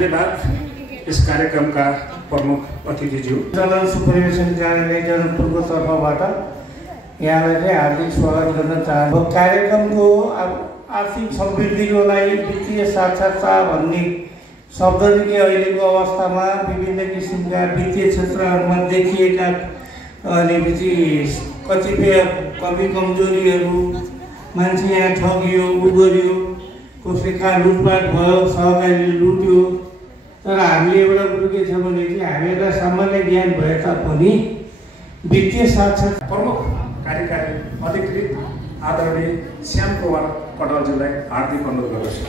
धन्यवाद इस कार्यक्रमका प्रमुख अतिथिज्यू। जल सुपरिवेशन कार्यालय जनकपुरको तर्फबाट यहाँलाई चाहिँ हार्दिक स्वागत गर्न चाहन्छु। कार्यक्रमको आर्थिक समृद्धिको लागि वित्तीय साक्षरता भन्ने शब्ददेखि अहिलेको अवस्थामा विभिन्न किसिमका वित्तीय क्षेत्रहरूमा देखिएका अलिकति कतिपय कमी कमजोरीहरू, मान्छे यहाँ ठगियो, उ गरियो, कसले कहाँ लुटपाट भयो, सहकारीले लुट्यो। तर हामीले एउटा कुरो के छ भने चाहिँ हामीलाई सामान्य ज्ञान भए तापनि वित्तीय साक्षरता प्रमुख कार्यकारी अधिकृत आदरणीय श्याम कुमार कटवालजीलाई हार्दिक अनुरोध गर्दछु।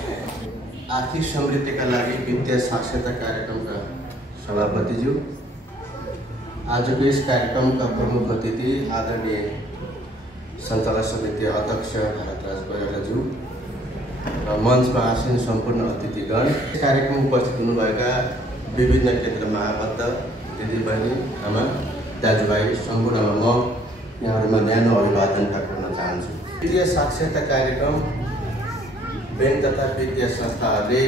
आर्थिक समृद्धिका लागि वित्तीय साक्षरता कार्यक्रमका सभापतिज्यू, आजको यस कार्यक्रमका प्रमुख अतिथि आदरणीय सञ्चालक समिति अध्यक्ष भरतराज कोइरालाज्यू र मञ्चमा आसीन सम्पूर्ण अतिथिगण, यस कार्यक्रममा उपस्थित हुनुभएका विभिन्न केन्द्रमा आबद्ध दिदीबहिनी, आमा, दाजुभाइ सम्पूर्णमा म यहाँहरूमा न्यानो अभिवादन गर्न चाहन्छु। वित्तीय साक्षरता कार्यक्रम बैंक तथा वित्तीय संस्थाहरूले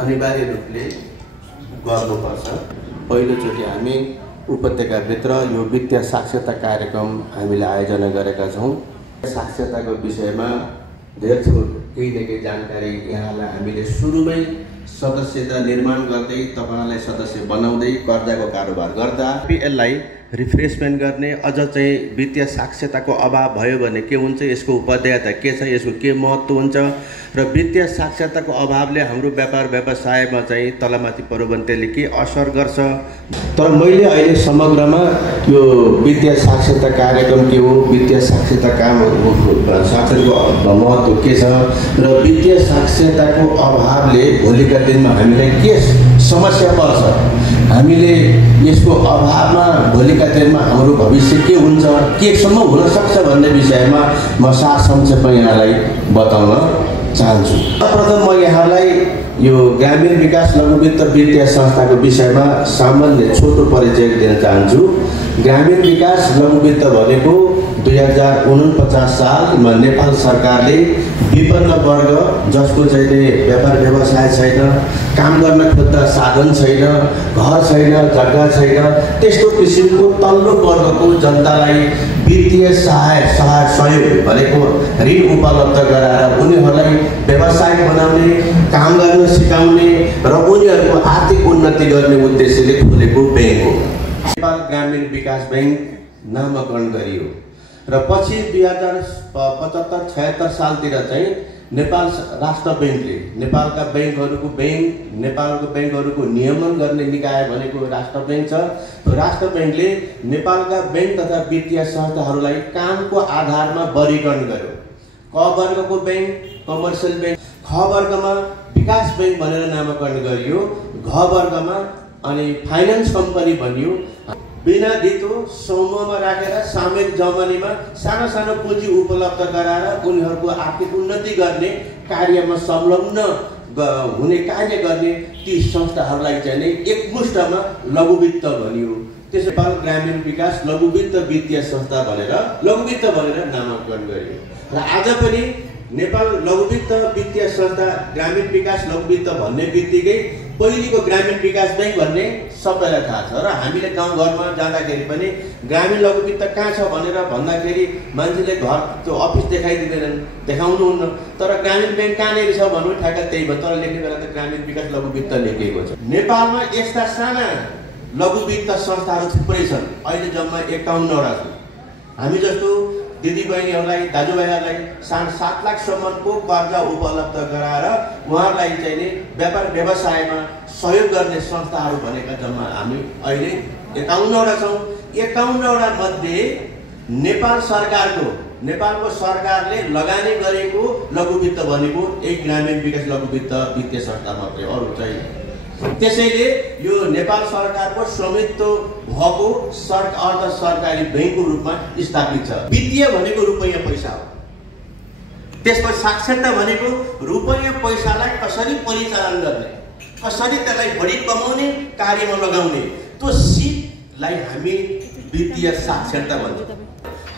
अनिवार्य रूपले गर्नुपर्छ। पहिलोचोटि हामी उपत्यकाभित्र यो वित्तीय साक्षरता कार्यक्रम हामीले आयोजना गरेका छौँ। साक्षरताको विषयमा धेर थोर केही न केही जानकारी यहाँलाई हामीले सुरुमै सदस्यता निर्माण गर्दै तपाईँलाई सदस्य बनाउँदै कर्जाको कारोबार गर्दा यसलाई रिफ्रेसमेन्ट गर्ने, अझ चाहिँ वित्तीय साक्षरताको अभाव भयो भने के हुन्छ, यसको उपादेयता के छ, यसको के महत्त्व हुन्छ र वित्तीय साक्षरताको अभावले हाम्रो व्यापार व्यवसायमा चाहिँ तलमाथि पऱ्यो भने त्यसले के असर गर्छ। तर मैले अहिले समग्रमा यो वित्तीय साक्षरता कार्यक्रम के हो, वित्तीय साक्षरता साक्षरताको महत्त्व के छ र वित्तीय साक्षरताको अभावले भोलिका दिनमा हामीलाई के समस्या पर्छ, हामीले यसको अभावमा भोलिका दिनमा हाम्रो भविष्य के हुन्छ, केसम्म हुन सक्छ भन्ने विषयमा म सार संक्षेपमा यहाँलाई बताउन चाहन्छु। सर्वप्रथम म यहाँलाई यो ग्रामीण विकास लघु वित्त वित्तीय संस्थाको विषयमा सामान्य छोटो परिचय दिन चाहन्छु। ग्रामीण विकास लघु वित्त भनेको 2049 सालमा नेपाल सरकारले विपन्न वर्ग जसको चाहिँ व्यापार व्यवसाय छैन, काम गर्न खोज्दा साधन छैन, घर छैन, जग्गा छैन, त्यस्तो किसिमको तल्लो वर्गको जनतालाई वित्तीय सहयोग भनेको ऋण उपलब्ध गराएर उनीहरूलाई व्यवसाय बनाउने, काम गर्न सिकाउने र उनीहरूको आर्थिक उन्नति गर्ने उद्देश्यले खोलेको बैंक हो। नेपाल ग्रामीण विकास बैंक नामाकरण गरियो र पछि 2075-76 सालतिर चाहिँ नेपाल राष्ट्र बैंकले नेपालको बैंकहरूको नियमन गर्ने निकाय भनेको राष्ट्र बैंक छ। राष्ट्र बैंकले नेपालका बैंक तथा वित्तीय संस्थाहरूलाई कामको आधारमा वर्गीकरण गर्यो। क वर्गको बैंक कमर्सियल बैंक, ख वर्गमा विकास बैंक भनेर नामाकरण गरियो, घ वर्गमा अनि फाइनेन्स कम्पनी बनियो। बिना धितो समूहमा राखेर सामूहिक जमानीमा सानो सानो पुँजी उपलब्ध गराएर उनीहरूको आर्थिक उन्नति गर्ने कार्यमा संलग्न हुने कार्य गर्ने ती संस्थाहरूलाई चाहिँ एकमुष्टमा लघु वित्त भनियो। त्यसै नेपाल ग्रामीण विकास लघु वित्त वित्तीय संस्था भनेर लघु वित्त भनेर नामाकरण गरियो। र आज पनि नेपाल लघु वित्त वित्तीय संस्था ग्रामीण विकास लघु वित्त भन्ने बित्तिकै पहिलेको ग्रामीण विकास बैंक भन्ने सबैलाई थाहा छ। र हामीले गाउँघरमा जाँदाखेरि पनि ग्रामीण लघु वित्त कहाँ छ भनेर भन्दाखेरि मान्छेले घर त्यो अफिस देखाइदिँदैनन्, देखाउनुहुन्न। तर ग्रामीण बैंक कहाँनिर छ भन्नु ठ्याक्क त्यही भयो। तर लेख्ने बेला त ग्रामीण विकास लघु वित्त लेखिएको छ। नेपालमा यस्ता साना लघु वित्त संस्थाहरू थुप्रै छन्, अहिले जम्मा 51वटा छन्। हामी जस्तो दिदीबहिनीहरूलाई, दाजुभाइहरूलाई 7.5 लाखसम्मको कर्जा उपलब्ध गराएर उहाँहरूलाई चाहिँ व्यापार व्यवसायमा सहयोग गर्ने संस्थाहरू भनेका जम्मा हामी अहिले 51वटा छौँ। 51वटा मध्ये नेपालको सरकारले लगानी गरेको लघु वित्त भनेको एक ग्रामीण विकास लघु वित्त वित्तीय संस्था मात्रै, अरू चाहिँ। त्यसैले यो नेपाल सरकारको स्वामित्व भएको अर्ध सरकारी बैंकको रूपमा स्थापित छ। वित्तीय भनेको रुपैयाँ पैसा हो। त्यसपछि साक्षरता भनेको रुपैयाँ पैसालाई कसरी परिचालन गर्ने, कसरी त्यसलाई बढी कमाउने कार्यमा लगाउने, त्यो सिपलाई हामी वित्तीय साक्षरता भन्छौँ।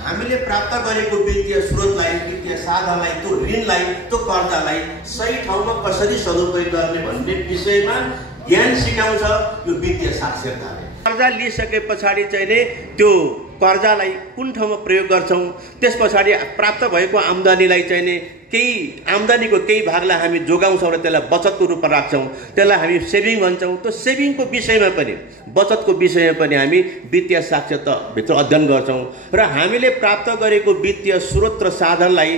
हामीले प्राप्त गरेको वित्तीय स्रोतलाई, वित्तीय साधनलाई, त्यो ऋणलाई, त्यो कर्जालाई सही ठाउँमा कसरी सदुपयोग गर्ने भन्ने विषयमा ज्ञान सिकाउँछ यो वित्तीय साक्षरताले। कर्जा लिइसके पछाडि चाहिँ त्यो कर्जालाई कुन ठाउँमा प्रयोग गर्छौँ, त्यस पछाडि प्राप्त भएको आम्दानीलाई चाहिँ केही आम्दानीको केही भागलाई हामी जोगाउँछौँ र त्यसलाई बचतको रूपमा राख्छौँ, त्यसलाई हामी सेभिङ भन्छौँ। त्यो सेभिङको विषयमा पनि, बचतको विषयमा पनि हामी वित्तीय साक्षरताभित्र अध्ययन गर्छौँ र हामीले प्राप्त गरेको वित्तीय स्रोत र साधनलाई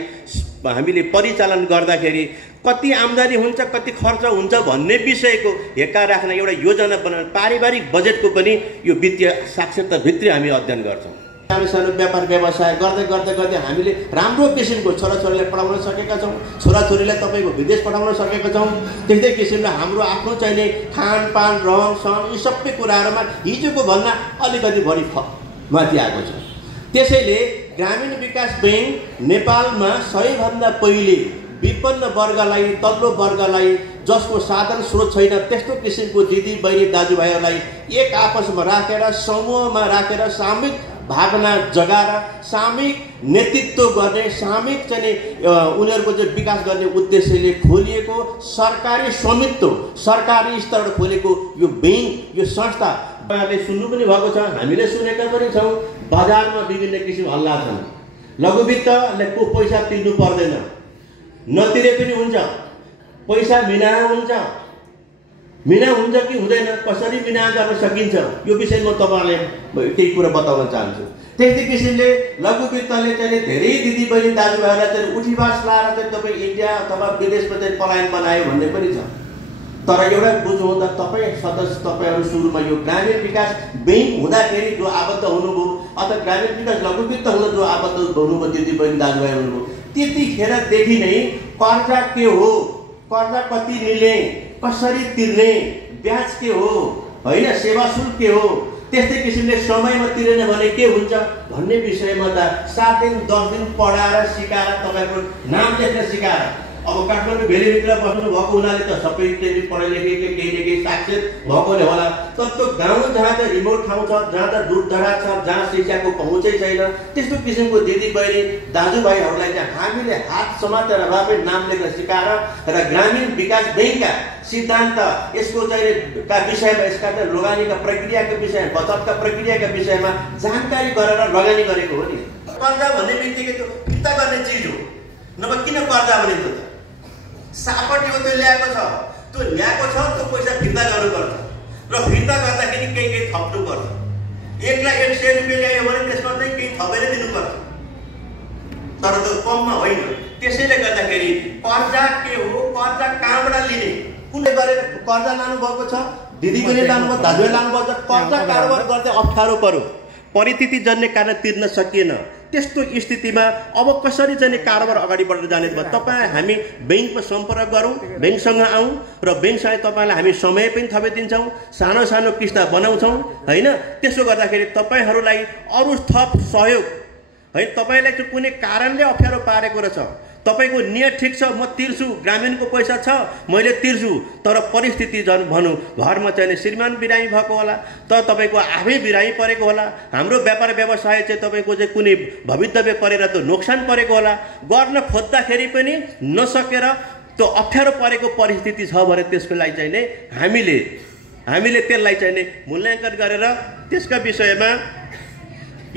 हामीले परिचालन गर्दाखेरि कति आम्दानी हुन्छ, कति खर्च हुन्छ भन्ने विषयको हेक्का राख्न एउटा योजना बनाउन, पारिवारिक बजेटको पनि यो वित्तीय साक्षरताभित्रै हामी अध्ययन गर्छौँ। सानो सानो व्यापार व्यवसाय गर्दै गर्दै गर्दै हामीले राम्रो किसिमको छोराछोरीलाई पढाउन सकेका छौँ, छोराछोरीलाई तपाईँको विदेश पठाउन सकेका छौँ। त्यस्तै किसिमले हाम्रो आफ्नो चाहिने खानपान, रहन सहन यी सबै कुराहरूमा हिजोको भन्दा अलिकति बढी माथि आएको छ। त्यसैले ग्रामीण विकास बैंक नेपालमा सबैभन्दा पहिले विपन्न वर्गलाई, तल्लो वर्गलाई, जसको साधन स्रोत छैन त्यस्तो किसिमको दिदी बहिनी दाजुभाइहरूलाई एक आपसमा राखेर, समूहमा राखेर, सामूहिक भावना जगाएर सामूहिक नेतृत्व गर्ने, सामूहिक चाहिँ उनीहरूको चाहिँ विकास गर्ने उद्देश्यले खोलिएको सरकारी स्वामित्व, सरकारी स्तरबाट खोलेको यो बैंक, यो संस्था तपाईँहरूले सुन्नु पनि भएको छ, हामीले सुनेका पनि छौँ। बजारमा विभिन्न किसिम हल्ला छन्, लघुवित्तले को पैसा तिर्नु पर्दैन, नतिरे पनि हुन्छ, पैसा मिना हुन्छ कि हुँदैन, कसरी मिना गर्न सकिन्छ, यो विषयमा तपाईँहरूले केही कुरा बताउन चाहन्छु। त्यस्तै किसिमले लघुवित्तले चाहिँ धेरै दिदीबहिनी दाजुभाइहरूलाई चाहिँ उठीवास लाएर चाहिँ तपाईँ इन्डिया अथवा विदेशमा चाहिँ पलायन बनायो भन्ने पनि छ। तर एउटा बुझ्नु त तपाईँ सदस्य, तपाईँहरू सुरुमा यो ग्रामीण विकास बैंक हुँदाखेरि जो आबद्ध हुनुभयो अथवा ग्रामीण विकास लघुवित्त हुँदा जो आबद्ध हुनुभयो दिदीबहिनी दाजुभाइ हुनुभयो, त्यतिखेरदेखि नै कर्जा के हो, कर्जा कति मिल्ने, कसरी तिर्ने, ब्याज के हो, होइन सेवा शुल्क के हो, त्यस्तै किसिमले समयमा तिरेन भने के हुन्छ भन्ने विषयमा त 7 दिन 10 दिन पढाएर सिकाएर तपाईँको नाम लेख्न सिकाएर, अब काठमाडौँ भेलीभित्र बस्नु भएको हुनाले त सबै पढाइ लेखेको केही न केही साक्षर भएकोले होला। तर त्यो गाउँ जहाँ चाहिँ रिमोट ठाउँ छ, जहाँ चाहिँ दूर दराज छ, जहाँ शिक्षाको पहुँचै छैन, त्यस्तो किसिमको दिदीबहिनी दाजुभाइहरूलाई चाहिँ हामीले हात समातेर भए पनि नाम लेख्न सिकाएर र ग्रामीण विकास बैंकका सिद्धान्त, यसको चाहिँ का विषयमा, यसका चाहिँ लगानीका प्रक्रियाको विषयमा, बचतका प्रक्रियाका विषयमा जानकारी गरेर लगानी गरेको हो नि। कर्जा भन्ने बित्तिकै त्यो फिर्ता गर्ने चिज हो, नभए किन कर्जा भनेको त सापटी हो, त्यो ल्याएको छ, त्यो पैसा फिर्ता गर्नुपर्छ र फिर्ता गर्दाखेरि केही थप्नुपर्छ। 1,00,000 रुपियाँ ल्यायो भने त्यसमा चाहिँ केही थपेर दिनुपर्छ, तर त्यो कममा होइन। त्यसैले गर्दाखेरि कर्जा के हो, कर्जा कहाँबाट लिने, कुनै गरेर कर्जा लानुभएको छ, दिदीबहिनी लानुभयो, दाजुभाइ लानुभएको छ, कर्जा कारोबार गर्दै अप्ठ्यारो पर्यो, परिस्थिति जन्य कारण तिर्न सकिएन, त्यस्तो स्थितिमा अब कसरी चाहिँ कारोबार अगाडि बढेर जाने भयो। तपाईँ हामी बैंकमा सम्पर्क गरौँ, बैंकसँग आउँ र बैंकसँग तपाईँलाई हामी समय पनि थपिदिन्छौँ, सानो सानो किस्ता बनाउँछौँ, होइन। त्यसो गर्दाखेरि तपाईँहरूलाई अरू थप सहयोग, है, तपाईँलाई चाहिँ कुनै कारणले अप्ठ्यारो पारेको रहेछ, तपाईँको नियत ठिक छ, म तिर्छु, ग्रामीणको पैसा छ मैले तिर्छु, तर परिस्थिति झन् भनौँ घरमा चाहिँ श्रीमान बिरामी भएको होला, तर तपाईँको आफै बिरामी परेको होला, हाम्रो व्यापार व्यवसाय चाहिँ तपाईँको चाहिँ कुनै भवितव्य परेर त नोक्सान परेको होला, गर्न खोज्दाखेरि पनि नसकेर त्यो अप्ठ्यारो परेको परिस्थिति छ भने त्यसको लागि चाहिँ नै हामीले त्यसलाई चाहिँ नै मूल्याङ्कन गरेर त्यसका विषयमा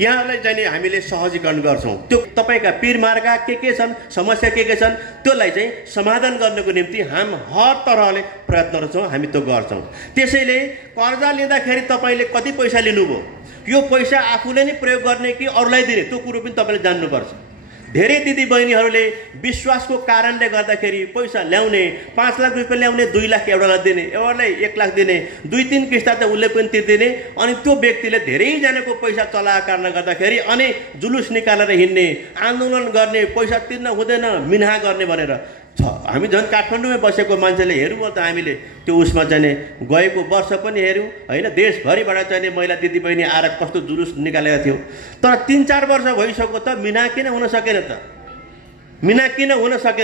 यहाँलाई चाहिँ हामीले सहजीकरण गर्छौँ। त्यो तपाईँका पिरमार्गा के छन्, समस्या के छन्, त्यसलाई चाहिँ समाधान गर्नको निम्ति हामी हर तरहले प्रयत्नरत छौँ, हामी त्यो गर्छौँ। त्यसैले कर्जा लिँदाखेरि तपाईँले कति पैसा लिनुभयो, यो पैसा आफूले नै प्रयोग गर्ने कि अरूलाई दिने, त्यो कुरो पनि तपाईँले जान्नुपर्छ। धेरै दिदीबहिनीहरूले विश्वासको कारणले गर्दाखेरि पैसा ल्याउने, 5 लाख रुपियाँ ल्याउने, 2 लाख एउटालाई दिने, एउटालाई 1 लाख दिने, 2-3 किस्ता त उसले पनि तिर्दिने, अनि त्यो व्यक्तिले धेरैजनाको पैसा चलाएको कारणले गर्दाखेरि अनि जुलुस निकालेर हिँड्ने, आन्दोलन गर्ने, पैसा तिर्न हुँदैन, मिना गर्ने भनेर छ। हामी झन् काठमाडौँमै बसेको मान्छेले हेरौँ त हामीले त्यो उसमा चाहिँ गएको वर्ष पनि हेऱ्यौँ, होइन, देशभरिबाट चाहिँ महिला दिदीबहिनी आएर कस्तो जुलुस निकालेका थियो। तर 3-4 वर्ष भइसक्यो त मिना किन हुन सकेन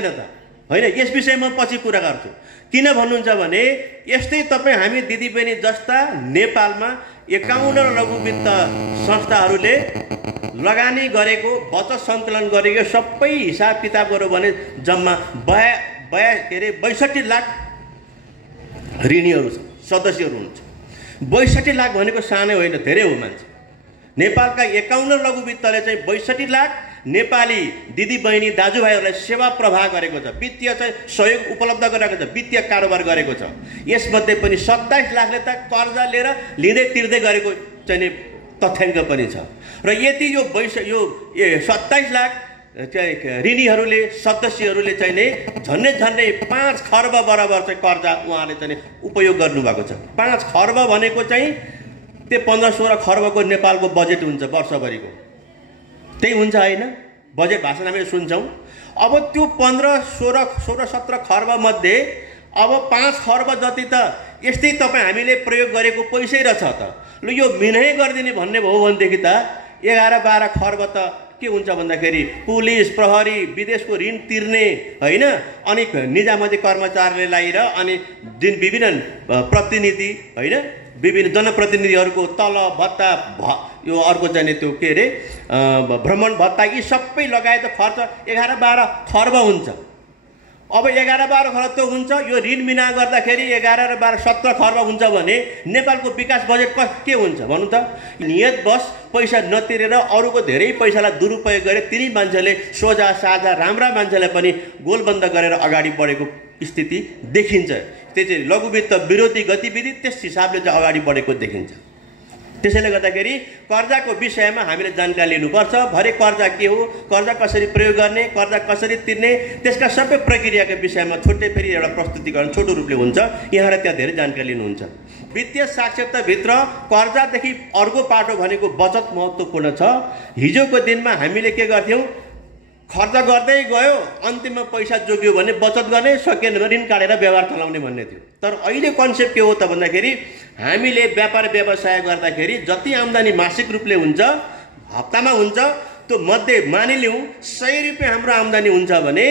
त, होइन। यस विषयमा पछि कुरा गर्छु। किन भन्नुहुन्छ भने यस्तै तपाईँ हामी दिदीबहिनी जस्ता नेपालमा 51 लघु वित्त संस्थाहरूले लगानी गरेको बचत सङ्कलन गरेको सबै हिसाब किताब गर्यो भने जम्मा 62 लाख ऋणीहरू छ, सदस्यहरू हुन्छ। 62 लाख भनेको सानै होइन, धेरै हो मान्छे। नेपालका 51 लघु वित्तले चाहिँ 62 लाख नेपाली दिदीबहिनी दाजुभाइहरूलाई सेवा प्रवाह गरेको छ, वित्तीय चाहिँ सहयोग उपलब्ध गराएको छ, वित्तीय कारोबार गरेको छ। यसमध्ये पनि 27 लाखले त कर्जा लिएर लिँदै तिर्दै गरेको चाहिँ तथ्याङ्क पनि छ। र यति यो 27 लाख चाहिँ ऋणीहरूले सदस्यहरूले चाहिँ नै झन्डै 5 खर्ब बराबर चाहिँ कर्जा उहाँले चाहिँ उपयोग गर्नुभएको छ। 5 खर्ब भनेको चाहिँ त्यो 15-16 खर्बको नेपालको बजेट हुन्छ वर्षभरिको, त्यही हुन्छ होइन? बजेट भाषण हामीले सुन्छौँ। अब त्यो 15-16-17 खर्ब मध्ये अब 5 खर्ब जति त यस्तै तपाईँ हामीले प्रयोग गरेको पैसै रहेछ त, ल यो मिनै गरिदिने भन्ने भयो भनेदेखि त 11-12 खर्ब त के हुन्छ भन्दाखेरि पुलिस प्रहरी विदेशको ऋण तिर्ने होइन, अनि निजामती कर्मचारीले लगाएर अनि विभिन्न प्रतिनिधि होइन, विभिन्न जनप्रतिनिधिहरूको तल भत्ता यो अर्को चाहिँ त्यो के अरे भ्रमण भत्ता यी सबै लगाए त खर्च 11-12 खर्ब हुन्छ। अब 11-12 खर्ब त हुन्छ, यो ऋण मिना गर्दाखेरि 11-12-17 खर्ब हुन्छ भने नेपालको विकास बजेट के हुन्छ भन्नु त? नियतवश पैसा नतिरेर अरूको धेरै पैसालाई दुरुपयोग गरे तिनी मान्छेले सोझा साझा राम्रा मान्छेलाई पनि गोलबन्द गरेर अगाडि बढेको स्थिति देखिन्छ। त्यो चाहिँ लघुवित्त विरोधी गतिविधि त्यस हिसाबले चाहिँ अगाडि बढेको देखिन्छ। त्यसैले गर्दाखेरि कर्जाको विषयमा हामीले जानकारी लिनुपर्छ। भरे कर्जा के हो, कर्जा कसरी प्रयोग गर्ने, कर्जा कसरी तिर्ने, त्यसका सबै प्रक्रियाको विषयमा छुट्टै फेरि एउटा प्रस्तुतिकरण छोटो रूपले हुन्छ। यहाँलाई त्यहाँ धेरै जानकारी लिनुहुन्छ। वित्तीय साक्षरताभित्र कर्जादेखि अर्को पाटो भनेको बचत महत्त्वपूर्ण छ। हिजोको दिनमा हामीले के गर्थ्यौँ, खर्च गर्दै गयो, अन्तिममा पैसा जोग्यो भने बचत गर्ने, सकिएन भने ऋण काटेर व्यवहार चलाउने भन्ने थियो। तर अहिले कन्सेप्ट के हो त भन्दाखेरि हामीले व्यापार व्यवसाय गर्दाखेरि जति आम्दानी मासिक रूपले हुन्छ, हप्तामा हुन्छ, त्यो मध्ये मानिलिउँ 100 रुपियाँ हाम्रो आम्दानी हुन्छ भने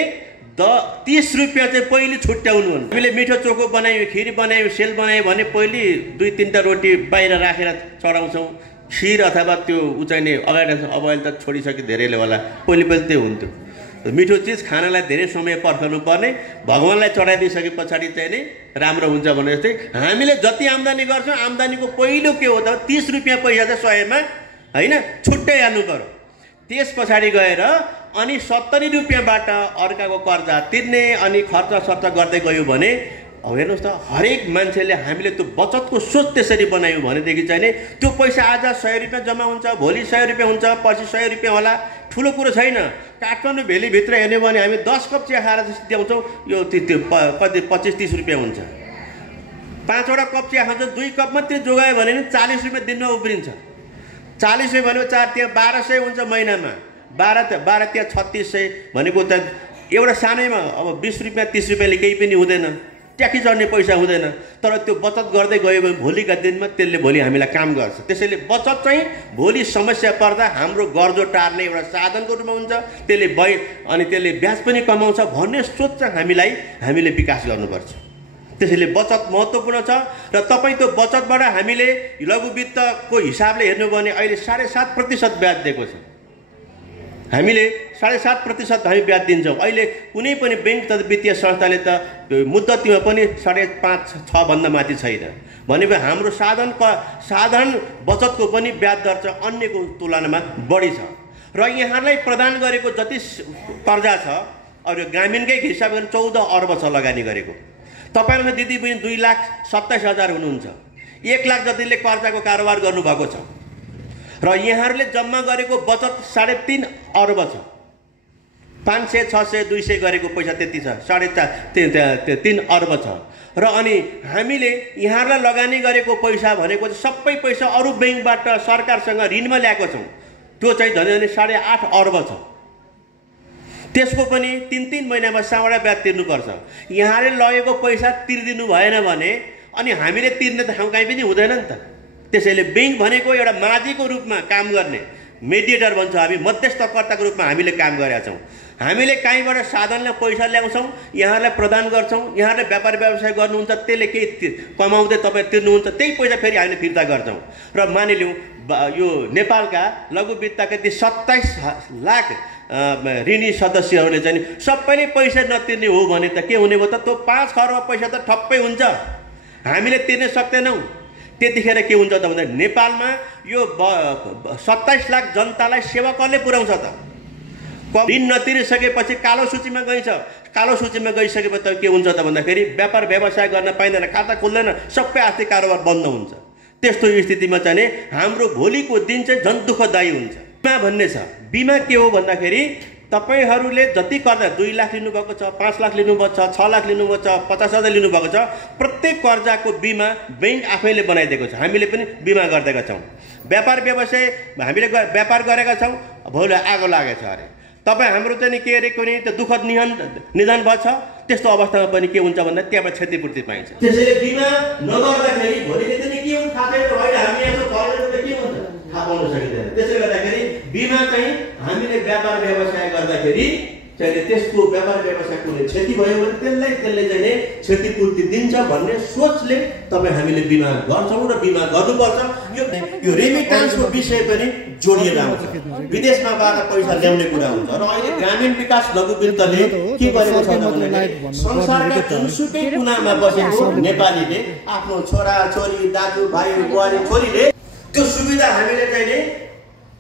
30 रुपियाँ चाहिँ पहिले छुट्याउनु हो। हामीले मिठो चोखो बनायौँ, खिर बनायौँ, सेल बनायौँ भने पहिले 2-3टा रोटी बाहिर राखेर चढाउँछौँ, खिर अथवा त्यो उचाइने अगाडि। अब अहिले त छोडिसक्यो धेरैले होला, पहिले त्यो हुन्थ्यो। मिठो चिज खानलाई धेरै समय पर्खनु पर्ने, भगवान्लाई चढाइदिइसके पछाडि चाहिँ नि राम्रो हुन्छ भने जस्तै हामीले जति आम्दानी गर्छौँ आम्दानीको पहिलो के हो त 30 रुपियाँ पैसा चाहिँ 100मा होइन छुट्टै हाल्नु पर्यो। त्यस पछाडि गएर अनि 70 रुपियाँबाट अर्काको कर्जा तिर्ने अनि खर्च सर्च गर्दै गयो भने अब हेर्नुहोस् त हरेक मान्छेले हामीले त्यो बचतको सोच त्यसरी बनायौँ भनेदेखि चाहिँ नि त्यो पैसा आज 100 रुपियाँ जम्मा हुन्छ, भोलि 100 रुपियाँ हुन्छ, पछि 100 रुपियाँ होला, ठुलो कुरो छैन। काठमाडौँ भेलीभित्र हेर्ने भने हामी 10 कप चिया खाएर ल्याउँछौँ, यो त्यो कति 25-30 रुपियाँ हुन्छ। 5वटा कप चिया खान्छ, 2 कप मात्रै जोगायो भने नि 40 रुपियाँ दिनमा उब्रिन्छ। 40 रुपियाँ भनेको 4 त्यहाँ 1200 हुन्छ महिनामा, 12 त्यहाँ 3600 भनेको त एउटा सानैमा अब 20 रुपियाँ 30 रुपियाँले केही पनि हुँदैन, ट्याक्सी चढ्ने पैसा हुँदैन। तर त्यो बचत गर्दै गयो भने भोलिका दिनमा त्यसले भोलि हामीलाई काम गर्छ। त्यसैले बचत चाहिँ भोलि समस्या पर्दा हाम्रो गर्जो टार्ने एउटा साधनको रूपमा हुन्छ, त्यसले अनि त्यसले ब्याज पनि कमाउँछ भन्ने सोच चाहिँ हामीले विकास गर्नुपर्छ। त्यसैले बचत महत्त्वपूर्ण छ र तपाईँ त्यो बचतबाट हामीले लघु वित्तको हिसाबले हेर्नु भने अहिले 7.5% ब्याज दिएको छ। हामीले 7.5% हामी ब्याज दिन्छौँ। अहिले कुनै पनि ब्याङ्क तथा वित्तीय संस्थाले त मुद्दतीमा पनि 5.5-6 भन्दा माथि छैन। भनेपछि हाम्रो साधारण बचतको पनि ब्याज दर चाहिँ अन्यको तुलनामा बढी छ। र यहाँलाई प्रदान गरेको जति कर्जा छ अब ग्रामीणकै हिसाब गरेर 14 अर्ब छ लगानी गरेको। तपाईँहरूले दिदीबहिनी 2,27,000 हुनुहुन्छ, 1 लाख जतिले कर्जाको कारोबार गर्नुभएको छ र यहाँहरूले जम्मा गरेको बचत 3.5 अर्ब छ। 500, 600, 200 गरेको पैसा त्यति छ, 3.5 अर्ब छ। र अनि हामीले यहाँहरूलाई लगानी गरेको पैसा भनेको चाहिँ सबै पैसा अरू ब्याङ्कबाट सरकारसँग ऋणमा ल्याएको छौँ, त्यो चाहिँ झन् 8.5 अर्ब छ। त्यसको पनि 3-3 महिनामा 7वटा ब्याज तिर्नुपर्छ। यहाँले लगेको पैसा तिर्दिनु भएन भने अनि हामीले तिर्ने त ठाउँ कहीँ पनि हुँदैन नि त। त्यसैले ब्याङ्क भनेको एउटा माझीको रूपमा काम गर्ने मेडिएटर भन्छ हामी, मध्यस्थकर्ताको रूपमा हामीले काम गरेका छौँ। हामीले कहीँबाट साधनले पैसा ल्याउँछौँ, यहाँलाई प्रदान गर्छौँ, यहाँले व्यापार व्यवसाय गर्नुहुन्छ, त्यसले केही कमाउँदै तपाईँ तिर्नुहुन्छ, त्यही पैसा फेरि हामीले फिर्ता गर्छौँ। र मानिलिउँ यो नेपालका लघुवित्तका ती 27 लाख ऋणी सदस्यहरूले चाहिँ सबैले पैसा नतिर्ने हो भने त के हुने भयो त? त्यो 5 खरब पैसा त ठप्पै हुन्छ, हामीले तिर्न सक्दैनौँ। त्यतिखेर के हुन्छ त भन्दा नेपालमा यो 27 लाख जनतालाई सेवा कसले पुर्याउँछ त? ऋण नतिरिसकेपछि कालो सूचीमा गइन्छ। कालो सूचीमा गइसकेपछि त के हुन्छ त भन्दाखेरि व्यापार व्यवसाय गर्न पाइँदैन, खाता खुल्दैन, सबै आर्थिक कारोबार बन्द हुन्छ। त्यस्तो स्थितिमा चाहिँ हाम्रो भोलिको दिन चाहिँ झन् दुःखदायी हुन्छ। बिमा भन्ने छ। बिमा के हो भन्दाखेरि तपाईहरूले जति कर्जा 2 लाख लिनुभएको छ, 5 लाख लिनुभएको छ, 6 लाख लिनुभएको छ, 50,000 लिनुभएको छ, प्रत्येक कर्जाको बिमा बैंक आफैले बनाइदिएको छ। हामीले पनि बिमा गरिदिएका छौँ। व्यापार व्यवसाय हामीले व्यापार गरेका छौँ, भोलि आगो लागेछ अरे तपाईँ हाम्रो चाहिँ के अरे कुनै त दुःखद निधन भएछ, त्यस्तो अवस्थामा पनि के हुन्छ भन्दा त्यहाँबाट क्षतिपूर्ति पाइन्छ। त्यसैले बिमा नगर्दाखेरि भोलिको दिन के हुन्छ थाहा छैन, अहिले हामी यसो फर्केर के हुन्छ थाहा पाउन सकिँदैन। त्यसले गर्दाखेरि बिमा चाहिँ हामीले व्यापार व्यवसाय गर्दाखेरि चाहिँ त्यसको व्यापार व्यवसाय कुनै क्षति भयो भने त्यसले चाहिँ क्षतिपूर्ति दिन्छ भन्ने सोचले तपाईँ हामीले बिमा गर्छौँ र बिमा गर्नुपर्छ। यो रेमिटान्सको विषय पनि जोडिएर आउँछ। विदेशमा गएर पैसा ल्याउने कुरा हुन्छ र अहिले ग्रामीण विकास लघुवित्तले के गरेको छ भन्दाखेरि संसारका जुनसुकै कुनामा बसेको नेपालीले आफ्नो छोरा छोरी दाजु भाइ बुहारी छोरीले त्यो सुविधा हामीले चाहिँ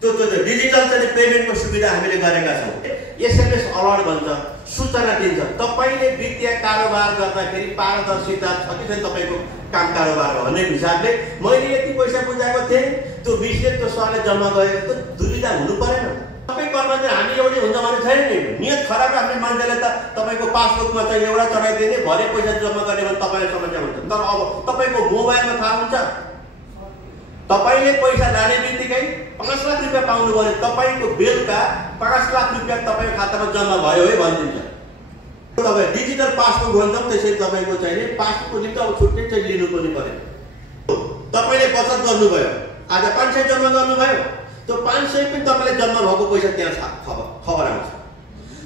त्यो डिजिटल चाहिँ पेमेन्टको सुविधा हामीले गरेका छौँ। एसएमएस अलर्ट भन्छ, सूचना दिन्छ। तपाईँले वित्तीय कारोबार गर्दाखेरि पारदर्शिता छ कि छैन तपाईँको काम कारोबार भन्ने हिसाबले मैले यति पैसा बुझाएको थिएँ, त्यो विषय त्यो सरले जम्मा गरेको त दुविधा हुनु परेन। सबै कर्मचारी हामी एउटै हुन्छ भने छैन नि। नियत खराब राख्ने मान्छेले त तपाईँको पासबुकमा चाहिँ एउटा चढाइदिने, भरे पैसा जम्मा गर्ने भने तपाईँलाई समस्या हुन्छ। तर अब तपाईँको मोबाइलमा थाहा हुन्छ, तपाईँले पैसा लाने बित्तिकै 5 लाख रुपियाँ पाउनु भने तपाईँको बेलुका 5 लाख रुपियाँ तपाईँको खातामा जम्मा भयो है भनिदिन्छ। तपाईँ डिजिटल पासबुक भन्छौँ, त्यसरी तपाईँको चाहिँ पासबुकको निम्ति अब छुट्टै चाहिँ लिनु पनि पऱ्यो। तपाईँले बचत गर्नुभयो, आज 500 जम्मा गर्नुभयो, त्यो 500 पनि तपाईँले जम्मा भएको पैसा त्यहाँ खबर आउँछ।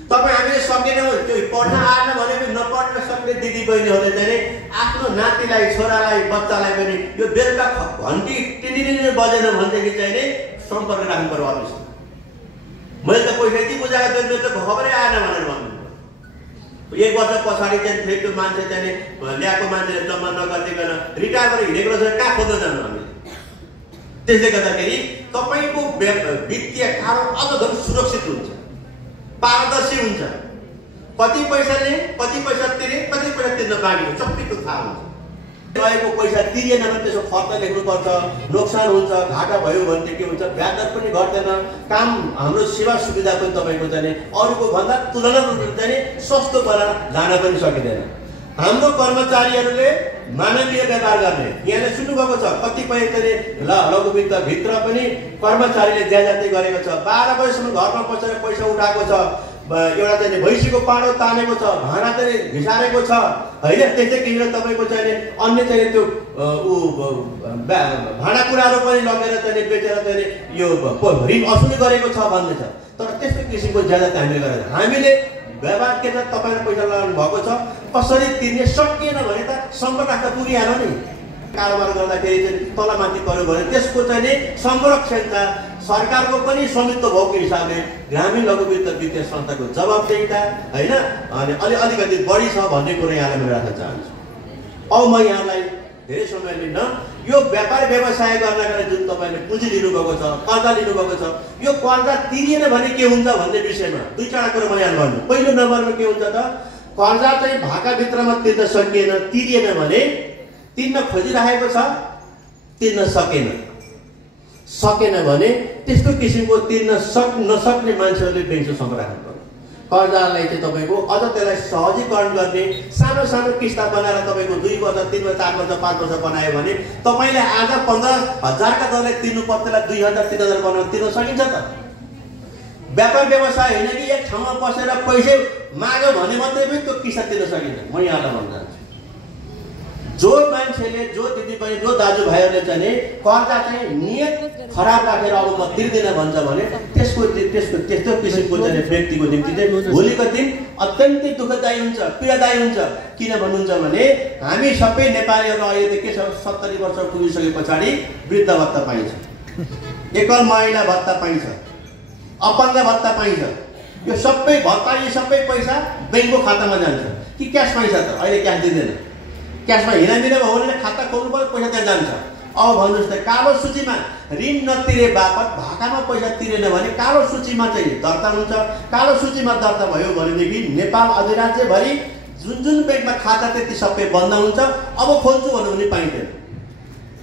तपाईँ हामीले सकेनौँ त्यो पढ्न आएन भने पनि नपढ्न सक्ने दिदी बहिनीहरूले चाहिँ आफ्नो नातिलाई छोरालाई बच्चालाई पनि यो बेलुका घन्टी टिनिटिनी बजेन भनेदेखि चाहिँ सम्पर्क राख्नु पर्यो अफिसमा। मैले त पैसा यति बुझाएको थियो, मेरो त खबरै आएन भनेर भन्नु। 1 वर्ष पछाडि चाहिँ फेरि त्यो मान्छे चाहिँ ल्याएको मान्छेले जम्मा नगरिदिकन रिटायर गरेर हिँडेको रहेछ, कहाँ खोज्न जानु हामीले। त्यसले गर्दाखेरि तपाईँको वित्तीय कारोबार अझ झन् सुरक्षित हुन्छ, पारदर्शी हुन्छ। कति पैसाले कति पैसा तिरे, कति पैसा तिर्न बाँकी हुन्छ, सबैको थाहा हुन्छ। गएको पैसा तिरिएन भने त्यसको खर्च लेख्नुपर्छ, नोक्सान हुन्छ, घाटा भयो भने चाहिँ के हुन्छ, ब्याज दर पनि घट्दैन, काम हाम्रो सेवा सुविधा पनि तपाईँको चाहिँ अरूको भन्दा तुलनात्मक चाहिँ सस्तो बनाएर जान पनि सकिँदैन। हाम्रो कर्मचारीहरूले मानवीय व्यवहार गर्ने यहाँले सुन्नुभएको छ। कतिपय चाहिँ लघुवित्तभित्र पनि कर्मचारीले ज्यादै गरेको छ। 12 बजीसम्म घरमा बसेर पैसा उठाएको छ, एउटा चाहिँ भैँसीको पाडो तानेको छ, भाँडा चाहिँ घिसारेको छ होइन। त्यस्तै किनेर तपाईँको चाहिँ अन्य चाहिँ त्यो भाँडाकुँडाहरू पनि लगेर चाहिँ बेचेर चाहिँ यो ऋण असुली गरेको छ भन्ने छ। तर त्यस्तो किसिमको ज्यादा हामीले गरेर हामीले व्यवहार के छ, तपाईँले पैसा लगाउनु भएको छ, कसरी तिर्ने सकिएन भने त सङ्कट त पुगिहाल्यो नि। कारोबार गर्दाखेरि चाहिँ तलमाथि पर्यो भने त्यसको चाहिँ संरक्षणता सरकारको पनि स्वामित्व भएको हिसाबले ग्रामीण लघुवित्त वित्तीय संस्थाको जवाबदेहिता होइन अनि अलिकति बढी छ भन्ने कुरा यहाँलाई म राख्न चाहन्छु। अब म यहाँलाई धेरै समय लिन्न, यो व्यापार व्यवसाय गर्नका लागि जुन तपाईँले पुँजी लिनुभएको छ, कर्जा लिनुभएको छ, यो कर्जा तिरिएन भने के हुन्छ भन्ने विषयमा 2-4 कुरा म यहाँ गर्नु। पहिलो नम्बरमा के हुन्छ त, कर्जा चाहिँ भाकाभित्रमा तिर्न सकिएन, तिरिएन भने तिर्न खोजिरहेको छ, तिर्न सकेन भने त्यस्तो किसिमको तिर्न नसक्ने मान्छेहरूले ब्याङ्कसँग सम्पर्क राख्नु पर्यो। कर्जालाई चाहिँ तपाईँको अझ त्यसलाई सहजीकरण गर्ने सानो सानो किस्ता बनाएर तपाईँको 2 वर्ष 3 वर्ष 4 वर्ष 5 वर्ष बनायो भने तपाईँले आज 15,000 का दरले तिर्नु पर्दैन, 2,000 3,000 बनाउन तिर्न सकिन्छ त। व्यापार व्यवसाय होइन कि एक ठाउँमा बसेर पैसा माग्यो भने मात्रै पनि त्यो किस्ता तिर्न सकिन्छ। म यहाँलाई भन्न चाहन्छु जो मान्छेले जो दिदीबहिनी जो दाजुभाइहरूले चाहिँ कर्जा चाहिँ नियत खराब राखेर अब म तिर्दिन भन्छ भने त्यसको त्यस्तो किसिमको चाहिँ व्यक्तिको निम्ति चाहिँ भोलिको दिन अत्यन्तै दुःखदायी हुन्छ, पीडादायी हुन्छ। किन भन्नुहुन्छ भने हामी सबै नेपालीहरू अहिले के छ, 70 वर्ष पुगिसके पछाडि वृद्ध भत्ता पाइन्छ, एकल महिला भत्ता पाइन्छ, अपङ्ग भत्ता पाइन्छ। यो सबै भत्ता, यो सबै पैसा ब्याङ्कको खातामा जान्छ कि क्यास पैसा? त अहिले क्यास दिँदैन, क्यासमा हिँडामिना भयो भने खाता खोल्नु पर्यो, पैसा त्यहाँ जान्छ। अब भन्नुहोस् त, कालो सूचीमा ऋण नतिरे बापत भाकामा पैसा तिरेन भने कालो सूचीमा चाहिँ दर्ता हुन्छ। कालो सूचीमा दर्ता भयो भनेदेखि नेपाल अधिराज्यभरि जुन जुन ब्याङ्कमा खाता त्यति सबै बन्द हुन्छ। अब खोल्छु भन्नु भने पाइँदैन।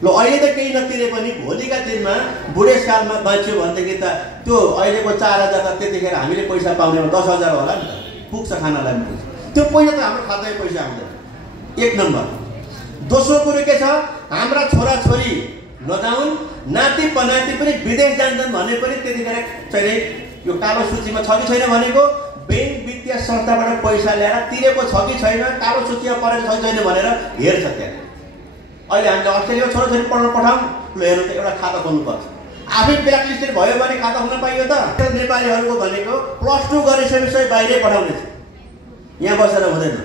ल अहिले त केही नतिरे पनि भोलिका दिनमा बुढेसकालमा बाँच्यो भनेदेखि त त्यो अहिलेको 4000 त त्यतिखेर हामीले पैसा पाउनेमा 10,000 होला नि त, पुग्छ खानालाई पुग्छ। त्यो पैसा त हाम्रो खातामै पैसा आउँदैन, एक नम्बर। दोस्रो कुरो के छ, हाम्रा छोराछोरी नजाउन्, नाति पनाति पनि विदेश जान्छन् भने पनि त्यतिखेर चाहिँ यो कालो सूचीमा छ कि छैन भनेको ब्याङ्क वित्तीय संस्थाबाट पैसा ल्याएर तिरेको छ कि छैन, कालो सूचीमा परेको छ कि छैन भनेर हेर्छ त्यहाँ। अहिले हामीले अस्ट्रेलिया छोराछोरी पढ्न पठाउँ, ल हेर्नु त एउटा खाता खोल्नुपर्छ। आफै ब्ल्याकलिस्टेड भयो भने खाता खोल्न पाइयो त? नेपालीहरूको भनेको +2 गरिसकेपछि बाहिरै पठाउने छ, यहाँ बसेर हुँदैन।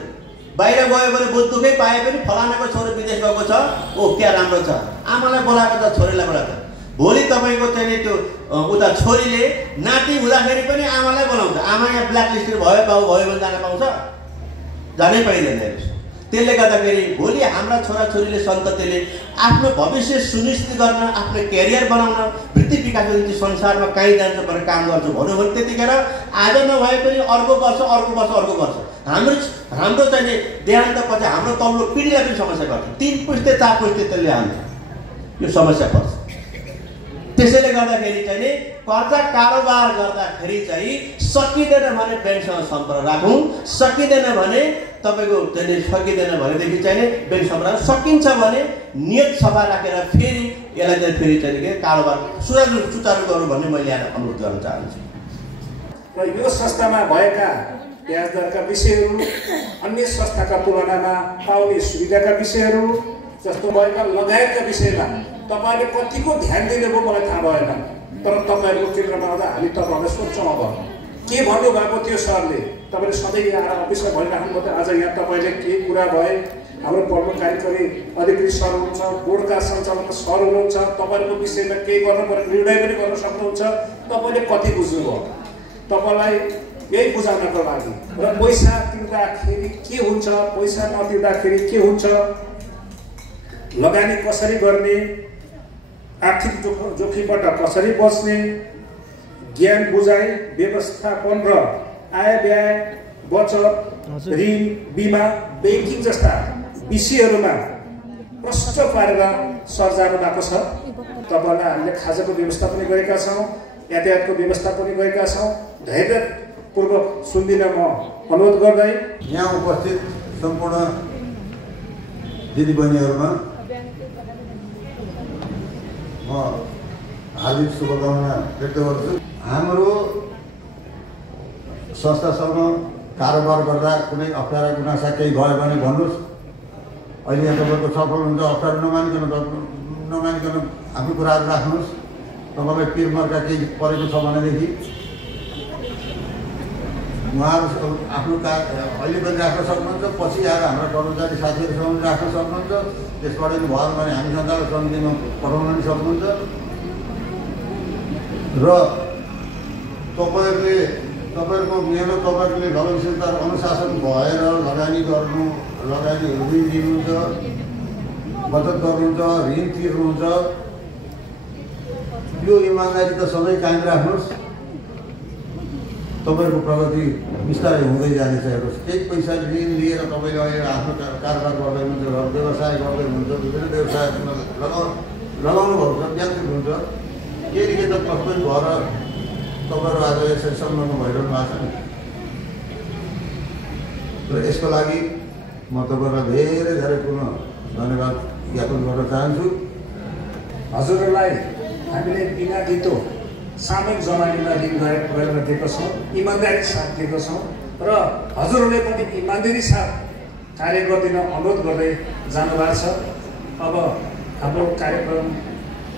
बाहिर गयो भने बुझ दुःखै पाए पनि फलानाको छोरो विदेश गएको छ, ओ क्या राम्रो छ, आमालाई बोलाएको छ, छोरीलाई बोलाएको छ। भोलि तपाईँको चाहिँ त्यो उता छोरीले नाति हुँदाखेरि पनि आमालाई बोलाउँछ। आमा यहाँ ब्ल्याकलिस्टेड भयो बाउ भयो भने जान पाउँछ? जानै पाइँदैन। त्यसले गर्दाखेरि भोलि हाम्रा छोराछोरीले सन्ततिले आफ्नो भविष्य सुनिश्चित गर्न, आफ्नो क्यारियर बनाउन, वृत्ति विकासको निम्ति संसारमा कहीँ जान्छ भनेर काम गर्छु भन्यो भने त्यतिखेर आज नभए पनि अर्को वर्ष हाम्रो चाहिँ देहान्तपछि हाम्रो तल्लो पिँढीलाई पनि समस्या गर्छ। 3 पुस्ते 4 पुस्ते त्यसले हान्छ, यो समस्या पर्छ। त्यसैले गर्दाखेरि चाहिँ कर्जा कारोबार गर्दाखेरि चाहिँ सकिँदैन भने ब्याङ्कसँग सम्पर्क राखौँ, सकिँदैन भने तपाईँको चाहिँ सकिँदैन भनेदेखि चाहिँ ब्याङ्क सम्पर्क, सकिन्छ भने नियत सफा राखेर फेरि यसलाई चाहिँ फेरि चाहिँ के कारोबार सुचारू गरौँ भन्ने मैले यहाँ अनुरोध गर्न चाहन्छु। र यो संस्थामा भएका ब्याज दरका विषयहरू, अन्य संस्थाका तुलनामा पाउने सुविधाका विषयहरू जस्तो भएका लगायतका विषयमा तपाईँले कतिको ध्यान दिनुभयो मलाई थाहा भएन। तर तपाईँहरूको केन्द्रमा आउँदा हामी तपाईँहरूलाई सोध्छौँ अब के भन्नुभएको थियो सरले। तपाईँले सधैँ आएर अफिसमा भनिराख्नुभयो त, आज यहाँ तपाईँले के कुरा भए, हाम्रो प्रमुख कार्यकारी अधिकृत सर हुनुहुन्छ, बोर्डका सञ्चालक सर हुनुहुन्छ, तपाईँहरूको विषयमा केही गर्नु पर्ने निर्णय पनि गर्न सक्नुहुन्छ। तपाईँले कति बुझ्नुभयो, तपाईँलाई यही बुझाउनको लागि। र पैसा तिर्दाखेरि के हुन्छ, पैसा नतिर्दाखेरि के हुन्छ, लगानी कसरी गर्ने, आर्थिक जोखिमबाट कसरी बच्ने, ज्ञान बुझाइ व्यवस्थापन र आय व्यय बचत ऋण बिमा ब्याङ्किङ जस्ता विषयहरूमा प्रष्ट पारेर सर्जानु भएको छ। तपाईँलाई हामीले खाजाको व्यवस्था पनि गरेका छौँ, यातायातको व्यवस्था पनि गरेका छौँ। धैर्यपूर्वक सुन्दिन म अनुरोध गर्दै यहाँ उपस्थित सम्पूर्ण दिदीबहिनीहरूमा म हार्दिक शुभकामना व्यक्त गर्छु। हाम्रो संस्थासँग कारोबार गर्दा कुनै अप्ठ्यारा गुनासा केही भयो भने भन्नुहोस्। अहिले यहाँ तपाईँको सफल हुन्छ, अप्ठ्यारो नमानिकन आफ्नो कुराहरू राख्नुहोस्। तपाईँलाई पिरमर्का केही परेको छ भनेदेखि उहाँहरू आफ्नो अहिले पनि राख्न सक्नुहुन्छ, पछि आएर हाम्रा कर्मचारी साथीहरूसँग पनि राख्न सक्नुहुन्छ। त्यसबाट नि भयो भने हामी सञ्चालक समितिमा पठाउन पनि सक्नुहुन्छ। र तपाईँहरूको मेहनत, तपाईँहरूले लगनशीलता अनुशासन भएर लगानी लगानीहरू पनि दिनुहुन्छ, बचत गर्नुहुन्छ, ऋण तिर्नुहुन्छ। यो इमान्दारी त सधैँ कायम राख्नुहोस्। तपाईँहरूको प्रगति बिस्तारै हुँदै जानेछ। हेर्नुहोस्, केही पैसा ऋण लिएर तपाईँले अहिले आफ्नो कारोबार गर्दै हुनुहुन्छ, व्यवसाय गर्दै हुनुहुन्छ, विभिन्न व्यवसायमा लगाउनु भएको छ, व्यापृत हुन्छ। केही त कस्तो भएर तपाईँहरू आज यसरी संलग्न भइरहनु भएको छ। र यसको लागि म तपाईँहरूलाई धेरै धेरै पुनः धन्यवाद ज्ञापन गर्न चाहन्छु। हजुरहरूलाई हामीले बिना धितो सामूहिक जमानीमा ऋण गरेर दिएको छौँ, इमान्दारी साथ दिएको छौँ। र हजुरहरूले पनि इमान्दारी साथ कार्य गरिदिन अनुरोध गर्दै जानुभएको छ। अब हाम्रो कार्यक्रम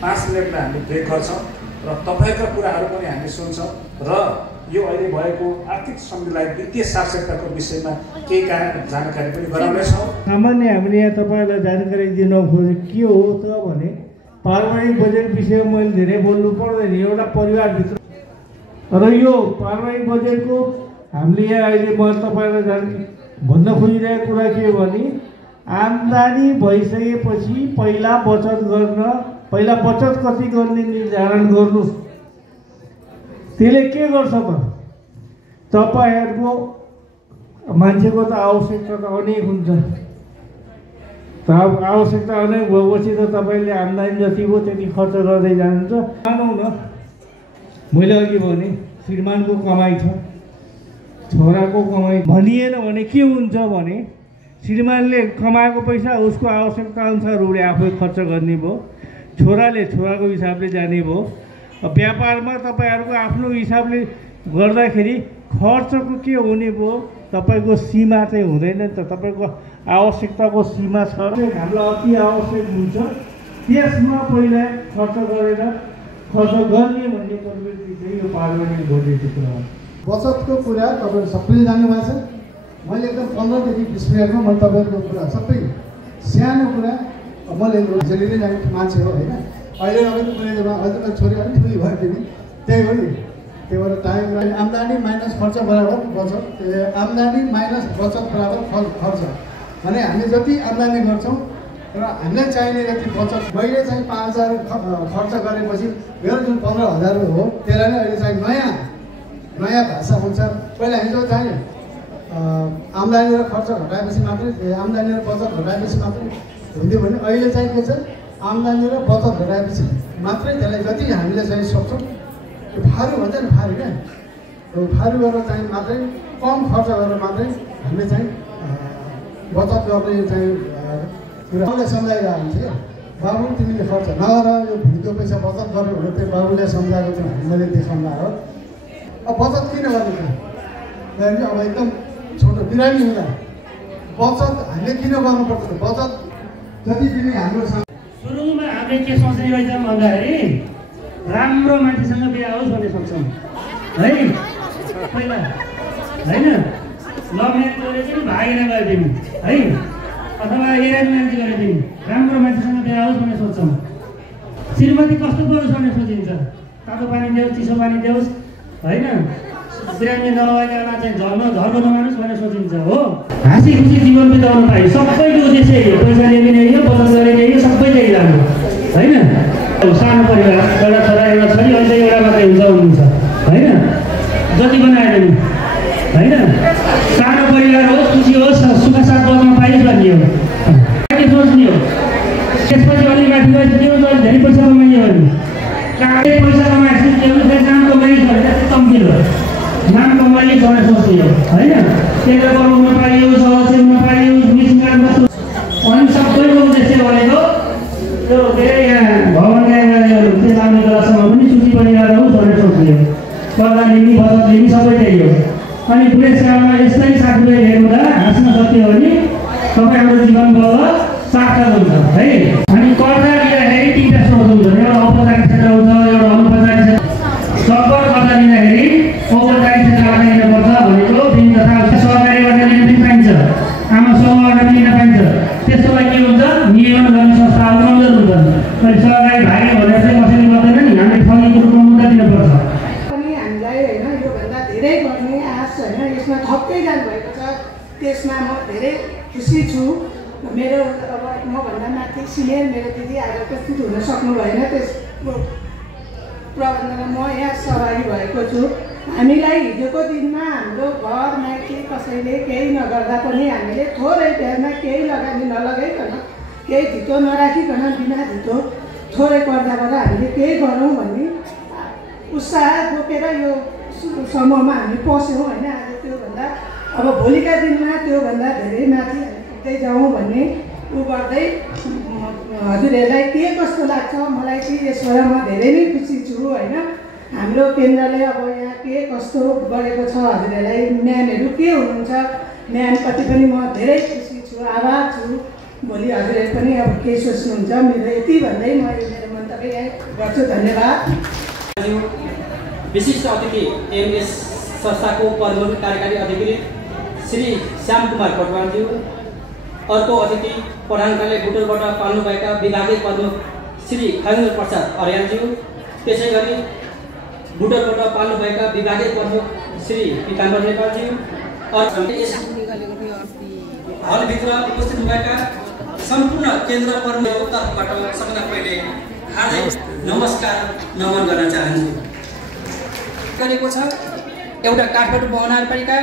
5 मिनटमा हामी ब्रेक गर्छौँ र तपाईँका कुराहरू पनि हामी सुन्छौँ र यो अहिले भएको आर्थिक समृद्धिलाई वित्तीय साक्षरताको विषयमा केही जानकारी पनि गराउनेछौँ। सामान्य हामीले यहाँ तपाईँहरूलाई जानकारी दिन खोजेँ के हो त भने पारिवारिक बजेट विषयमा मैले धेरै बोल्नु पर्दैन। एउटा परिवारभित्र र यो पारिवारिक बजेटको हामीले यहाँ अहिले म तपाईँलाई भन्न खोजिरहेको कुरा के हो भने आम्दानी भइसकेपछि पहिला बचत कति गर्ने निर्धारण गर्नुहोस्। त्यसले के गर्छ त तपाईँहरूको मान्छेको त आवश्यकता त अनेक हुन्छ। आवश्यकता अनेक भएपछि त तपाईँले आम्दानी जति भयो त्यति खर्च गर्दै जानुहुन्छ। मानौँ न मैले अघि भने श्रीमानको कमाइ छ, छोराको कमाइ भनिएन भने के हुन्छ भने श्रीमानले कमाएको पैसा उसको आवश्यकता अनुसार उसले आफै खर्च गर्ने भयो, छोराले छोराको हिसाबले जाने भयो। व्यापारमा तपाईँहरूको आफ्नो हिसाबले गर्दाखेरि खर्चको के हुने भयो, तपाईँको सीमा चाहिँ हुँदैन नि त। तपाईँको आवश्यकताको सीमा छ, हामीलाई अति आवश्यक हुन्छ त्यसमा पहिला खर्च गरेर खर्च गर्ने भन्ने प्रवृत्ति चाहिँ यो पारिवारिक बजेटको कुरा हो। बचतको कुरा तपाईँहरू सबैले जान्नुभएको छ। मैले एकदम 15 देखि 20 मिनटमा मैले तपाईँहरूको कुरा सबै सानो कुरा मैले जेलिने जाने मान्छे हो होइन। अहिले नभए कुनै जग्गा अझै छोरी अलिक ठुली भयो फेरि त्यही हो नि। त्यही भएर टाइम आम्दानी माइनस खर्च बराबर बचत, आम्दानी माइनस बचत बराबर खर्च भने हामी जति आम्दानी गर्छौँ र हामीलाई चाहिने जति बचत मैले चाहिँ 5,000 खर्च गरेपछि मेरो जुन 15,000 हो त्यसलाई नै अहिले चाहिँ नयाँ भाषा हुन्छ। पहिला हिजो चाहिँ आम्दानी र खर्च घटाएपछि मात्रै आम्दानी र बचत घटाएपछि मात्रै हुन्थ्यो भने अहिले चाहिँ के छ आम्दानी र बचत घटाएपछि मात्रै त्यसलाई जति हामीले चाहिँ सक्छौँ त्यो फारू भन्छ नि फारू क्या फारू गरेर चाहिँ मात्रै कम खर्च गरेर मात्रै हामीले चाहिँ बचत गर्ने चाहिँ कुरालाई सम्झाइरहेको हुन्छ क्या। बाबु तिमीले खर्च नगर यो भुइँको पैसा बचत गर्यो भने त्यो बाबुले सम्झाएको चाहिँ हामीले देखाउनु हो। अब बचत किन गर्ने त अब एकदम छोटो बिरामी हुँदा बचत हामीले किन गर्नुपर्छ? बचत जति पनि हाम्रो सुरुमा हामीले के सोच्ने रहेछौँ भन्दाखेरि राम्रो मान्छेसँग बिहा होस् भन्ने सोच्छौँ है पहिला होइन। लभ म्यारेज गरेर चाहिँ भागेर गरिदिनु है अथवा एरेन्ज म्यारेज गरिदिनु राम्रो मान्छेसँग बिहा होस् भन्ने सोच्छौँ। श्रीमती कस्तो परोस् भन्ने सोचिन्छ, तातो पानी देओस् चिसो पानी देओस् होइन, बिरामी नभएकामा चाहिँ झर्को नमानोस् भनेर सोचिन्छ हो। हाँसी खुसी जीवन बिताउनु पायो सबैको उद्देश्य यही हो। पैसा ल्याउने यही हो, बचत गर्ने यही हो, सबै त्यही जानु होइन। सानो परिवार एउटा छोरा एउटा छोरी अहिले एउटा मात्रै हुन्छ होइन, जति बनायो नि होइन। सानो परिवार होस् खुसी होस् सुख साथ बस्न पाइयोस् भन्ने हो के सोच्ने हो। त्यसपछि अलिक माथि गएपछि धेरै पैसा कमाइयो भने कहाँले पैसा कमाएपछि नाम कमाइस् भने त्यस्तै कम्ती हो। नाम कमाइयो भनेर सोच्ने हो होइन। त्यसले गर्नु नपाइयोस् सहज नपाइयोस् मिसमान बस्नु अनि सबैको उद्देश्य भनेको त्यो के अरे यहाँ भवनका त्यो लाउने बेलासम्म पनि छुट्टी परिवार होस् भनेर सोच्ने हो। कर्जा लिने बचत लिने सबै त्यही हो। अनि बुढेसकालमा यस्तै साथीभाइ हेर्दा हाँस्न सक्यो भने तपाईँ हाम्रो जीवन बल्ल सार्थक हुन्छ है। अनि कर्जा लिँदाखेरि 3टा सोच हुन्छ, एउटा औपचारिक क्षेत्र हुन्छ एउटा अनौपचारिक क्षेत्र। सबै कर्जा लिँदाखेरि औपचारिक क्षेत्रबाट लिनुपर्छ भनेको विभिन्न तथा सहकारीबाट लिन पनि पाइन्छ, आमा समूहबाट लिन पाइन्छ। त्यसको लागि के हुन्छ नियमन गर्ने संस्थाहरू कमजोर हुन्छन्। अनि सहकारी भाग्य भनेर चाहिँ कसैले गर्दैन नि, हामीले फलीको रूपमा मुद्दा दिनुपर्छ। पनि हामीलाई होइन योभन्दा धेरै गर्ने आश होइन यसमा थप्दै जानुभएको छ, त्यसमा म धेरै खुसी छु। मेरो अब मभन्दा माथि सिनियर मेरो दिदी आज उपस्थित हुन सक्नु भएन, त्यसको प्रबन्धनमा म यहाँ सहभागी भएको छु। हामीलाई हिजोको दिनमा हाम्रो घर माइती कसैले केही नगर्दा पनि हामीले थोरै ब्याजमा केही लगानी नलगाइकन केही धितो नराखिकन बिना धितो थोरै कर्जाबाट हामीले केही गरौँ भन्ने उत्साह बोकेर यो समूहमा हामी पस्यौँ होइन। आज त्योभन्दा अब भोलिका दिनमा त्योभन्दा धेरै माथि हामी पुग्दै जाउँ भन्ने उ गर्दै हजुरहरूलाई के कस्तो लाग्छ मलाई चाहिँ यसबाट म धेरै नै खुसी छु होइन। हाम्रो केन्द्रले अब यहाँ के कस्तो गरेको छ हजुरहरूलाई म्यामहरू के हुनुहुन्छ म्यामप्रति पनि म धेरै खुसी छु। आभार छु। भोलि हजुरले पनि अब केही सोच्नुहुन्छ। मेरो यति भन्दै म मेरो मन्तव्य यहाँ गर्छु। धन्यवाद। विशिष्ट अतिथि एमएस संस्थाको प्रमुख कार्यकारी अधिकारी श्री श्याम कुमार कटवालज्यू, अर्को अतिथि प्रधानकाले बुटोलबाट पाल्नुभएका विभागीय प्रमुख श्री खगेन्द्र प्रसाद अर्यालज्यू, त्यसै गरी बुटोलबाट पाल्नुभएका विभागीय प्रमुख श्री पीताम्बर नेपालज्यू, हलभित्र उपस्थित भएका सम्पूर्ण केन्द्र प्रमुखको तर्फबाट सबैभन्दा पहिले हार्दिक नमस्कार नमन गर्न चाहन्छु। गरेको छ एउटा काठमाडौँ महानगरपालिका,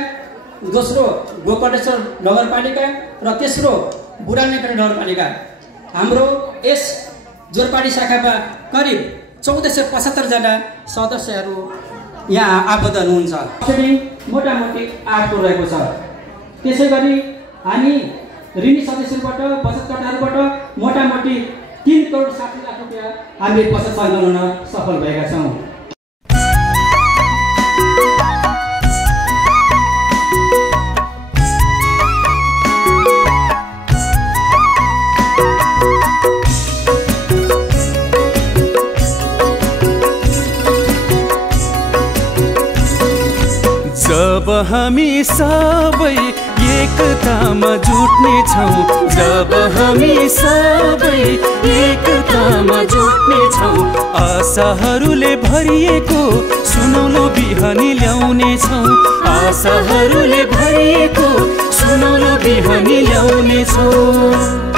दोस्रो गोकर्णेश्वर नगरपालिका र तेस्रो बुढानेकडी नगरपालिका। हाम्रो यस जोरपाडी शाखामा करिब 1475 जना सदस्यहरू यहाँ आबद्ध हुनुहुन्छ। मोटामोटी 8 रहेको छ। त्यसै गरी हामी ऋणी सदस्यहरूबाट बचतकर्ताहरूबाट मोटामोटी 3 करोड 60 लाख रुपियाँ हामीले बचत सङ्कलन गर्न सफल भएका छौँ। जब हामी सबै एकतामा जुट्ने छौँ, जब हामी सबै एकतामा जुट्ने छौँ, आशाहरूले भरिएको सुनौलो बिहानी ल्याउने छौँ, आशाहरूले भरिएको सुनौलो बिहानी ल्याउने छौँ।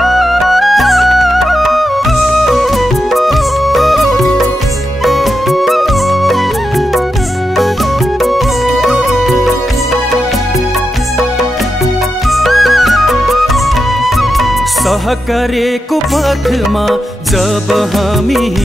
सहकार्यको पथमा जब हामी